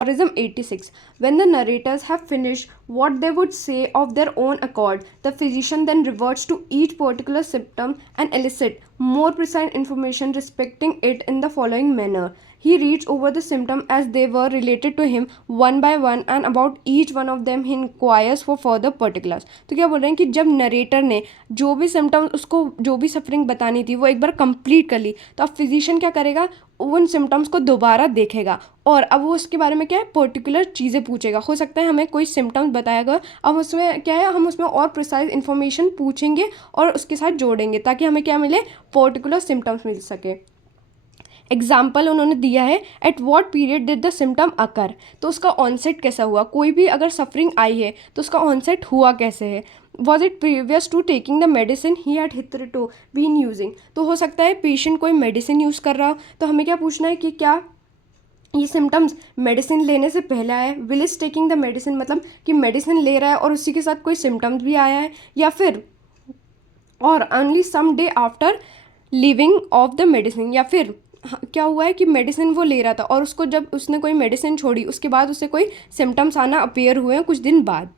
Aphorism 86. When the narrators have finished what they would say of their own accord, the physician then reverts to each particular symptom and elicits more precise information respecting it in the following manner. He reads over the symptom as they were related to him one by one, and about each one of them he inquires for further particulars. तो क्या बोल रहे हैं कि जब narrator ने जो भी सिम्टम्स उसको जो भी सफरिंग बतानी थी वो एक बार कंप्लीट कर ली, तो अब फिजिशियन क्या करेगा, उन सिम्टम्स को दोबारा देखेगा और अब वो उसके बारे में क्या है पर्टिकुलर चीज़ें पूछेगा. हो सकता है हमें कोई सिम्टम्स बताया गया, अब उसमें क्या है हम उसमें और प्रिसाइज इन्फॉर्मेशन पूछेंगे और उसके साथ जोड़ेंगे ताकि हमें क्या मिले, पर्टिकुलर सिम्टम्स मिल सके. एग्जाम्पल उन्होंने दिया है, at what period did the symptom occur, तो उसका ऑनसेट कैसा हुआ. कोई भी अगर सफरिंग आई है तो उसका ऑनसेट हुआ कैसे है. Was it previous to taking the medicine he had hitherto been using, तो हो सकता है पेशेंट कोई मेडिसिन यूज़ कर रहा हो, तो हमें क्या पूछना है कि क्या ये सिम्टम्स मेडिसिन लेने से पहले आए. Will is taking the medicine मतलब कि मेडिसिन ले रहा है और उसी के साथ कोई सिम्टम्स भी आया है, या फिर और only some day after living of the medicine, या फिर क्या हुआ है कि मेडिसिन वो ले रहा था और उसको जब उसने कोई मेडिसिन छोड़ी उसके बाद उसे कोई सिम्टम्स आना अपेयर हुए हैं कुछ दिन बाद.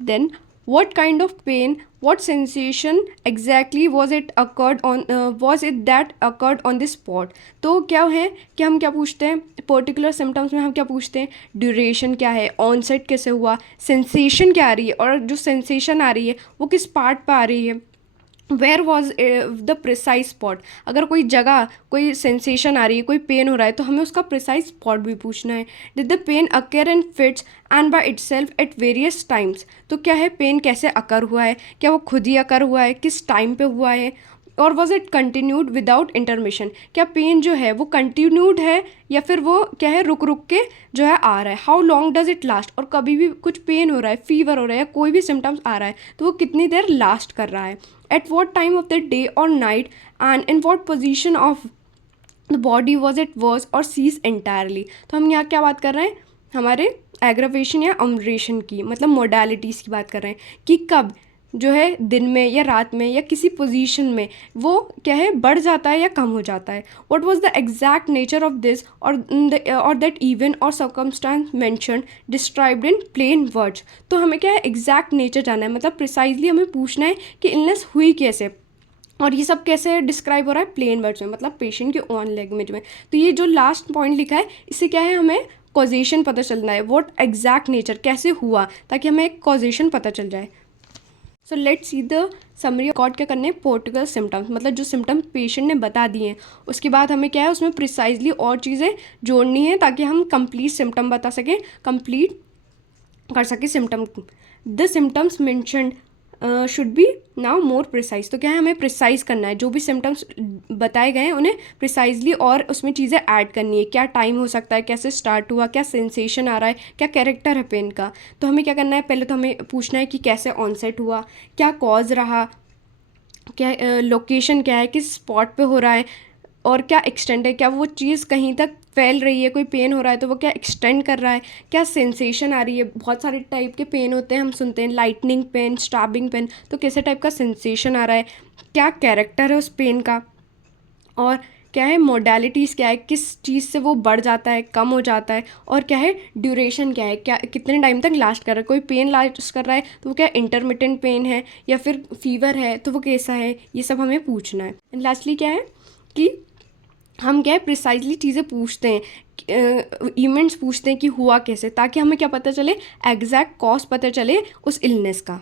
Then what kind of pain, what sensation exactly was it that occurred on this spot. तो क्या है कि हम क्या पूछते हैं पर्टिकुलर सिम्टम्स में, हम क्या पूछते हैं ड्यूरेशन क्या है, ऑनसेट कैसे हुआ, सेंसेशन क्या आ रही है और जो सेंसेशन आ रही है वो किस पार्ट पर आ रही है, where was the precise spot. अगर कोई जगह कोई सेंसेशन आ रही है, कोई पेन हो रहा है तो हमें उसका प्रिसाइज स्पॉट भी पूछना है. Did the pain occur in fits and by itself at various times, तो क्या है पेन कैसे अकर हुआ है, क्या वो खुद ही अकर हुआ है, किस टाइम पे हुआ है. और was it continued without intermission, क्या पेन जो है वो कंटिन्यूड है या फिर वो क्या है रुक रुक के जो है आ रहा है. How long does it last, और कभी भी कुछ पेन हो रहा है, फीवर हो रहा है या कोई भी सिम्टम्स आ रहा है तो वो कितनी देर लास्ट कर रहा है. At what time of the day or night and in what position of the body was it worse or cease entirely. तो हम यहाँ क्या बात कर रहे हैं, हमारे एग्रावेशन या अमरेशन की मतलब मोडालिटीज़ की बात कर रहे हैं कि कब जो है दिन में या रात में या किसी पोजीशन में वो क्या है बढ़ जाता है या कम हो जाता है. What was the exact nature of this और दैट इवेंट और circumstance mentioned described in plain words. तो हमें क्या है एग्जैक्ट नेचर जानना है, मतलब प्रिसाइजली हमें पूछना है कि इलनेस हुई कैसे और ये सब कैसे डिस्क्राइब हो रहा है प्लेन वर्ड्स में, मतलब पेशेंट के ओन लैंग्वेज में. तो ये जो लास्ट पॉइंट लिखा है इससे क्या है हमें कॉजेशन पता चलना है, व्हाट एग्जैक्ट नेचर कैसे हुआ, ताकि हमें एक कॉजेशन पता चल जाए. So let's see the summary accord क्या करने हैं पर्टिकुलर सिम्टम्स, मतलब जो सिम्टम पेशेंट ने बता दिए हैं उसके बाद हमें क्या है उसमें प्रिसाइजली और चीज़ें जोड़नी है ताकि हम कंप्लीट सिम्टम बता सकें, कंप्लीट कर सकें symptom. The symptoms mentioned should be now more precise. तो क्या है हमें प्रिसाइज करना है, जो भी सिम्टम्स बताए गए हैं उन्हें प्रिसाइजली और उसमें चीज़ें ऐड करनी है. क्या टाइम हो सकता है, कैसे स्टार्ट हुआ, क्या सेंसेशन आ रहा है, क्या कैरेक्टर है पेन का. तो हमें क्या करना है, पहले तो हमें पूछना है कि कैसे ऑनसेट हुआ, क्या कॉज रहा, क्या लोकेशन क्या है, किस स्पॉट पे हो रहा है और क्या एक्सटेंड है, क्या वो चीज़ कहीं तक फैल रही है, कोई पेन हो रहा है तो वो क्या एक्सटेंड कर रहा है, क्या सेंसेशन आ रही है. बहुत सारे टाइप के पेन होते हैं, हम सुनते हैं लाइटनिंग पेन, स्टैबिंग पेन, तो कैसे टाइप का सेंसेशन आ रहा है, क्या कैरेक्टर है उस पेन का, और क्या है मोडालिटीज़ क्या है, किस चीज़ से वो बढ़ जाता है, कम हो जाता है, और क्या है ड्यूरेशन क्या है, क्या कितने टाइम तक लास्ट कर रहा है. कोई पेन लास्ट कर रहा है तो वो क्या इंटरमिटेंट पेन है या फिर फीवर है तो वो कैसा है, ये सब हमें पूछना है. एंड लास्टली क्या है कि हम क्या है प्रिसाइजली चीज़ें पूछते हैं, इवेंट्स पूछते हैं कि हुआ कैसे, ताकि हमें क्या पता चले एग्जैक्ट कॉज पता चले उस इलनेस का.